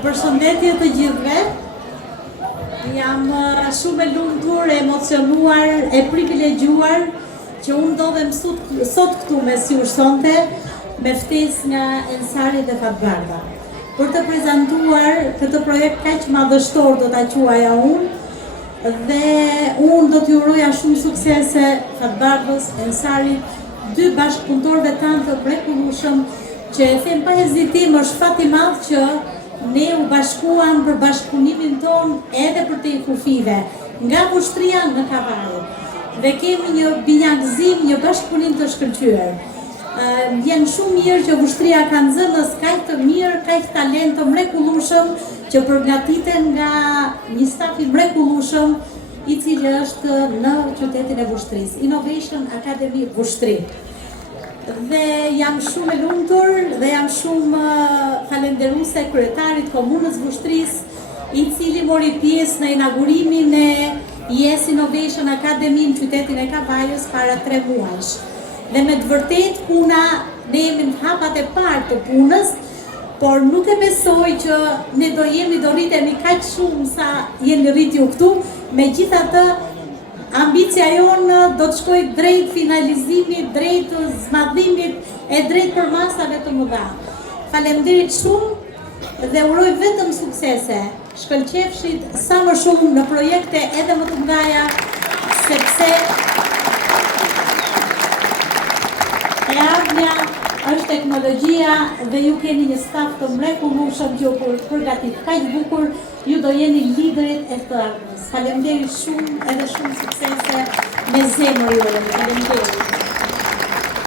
Përshëndetje të gjithëve. Jam shumë e lumtur, emocionuar, e privilegjuar që unë ndodhem sot këtu me ju sonte me ftesë nga Ensari dhe Fatbarda. Për të prezantuar këtë projekt kaq madhështor do ta quaja unë, dhe unë do t'ju uroja shumë suksese Fatbardës, Ensarit, dy bashkëpunëtorëve tanë të mrekullueshëm që e them pa hezitim është fat i madh që ne u bashkuam për bashkëpunimin ton edhe për te i kufive, nga ushtria në Kavarë. Dhe kemi një binjakëzim, një bashkëpunim të shkëlqyer. Vjen shumë mirë që ushtria ka nxënës kaq të mirë, kaq talent të mrekullueshëm që përgatiten nga një staf i mrekullueshëm i cili është në qytetin e Ushtrisë, Innovation Academy Ushtri. Dhe jam shumë e lumtur dhe jam shumë falenderuese kryetarit komunës Ushtrisë, i cili mori pjesë në inaugurimin e Yes Innovation Academy në qytetin e Kavajës para 3 muajsh. Dhe me të vërtet puna, ne jemi në hapat e parë të punës, por nuk e besoj që ne do rritemi kaq shumë sa jeni rritju këtu, megjithatë ambicia jonë do të shkojë drejt finalizimit, drejt zmadhimit e drejt përmasave të mëdha. Faleminderit shumë dhe uroj vetëm suksese. Shkëlqefshit sa më shumë në projekte edhe më të mëdha, sepse e ardhmja është teknologjia dhe ju keni një staf të mrekullueshëm që ju përgatit kaq bukur, ju do jeni liderit e të ardhmës. Faleminderit shumë edhe shumë suksese me zemër juve. Faleminderit.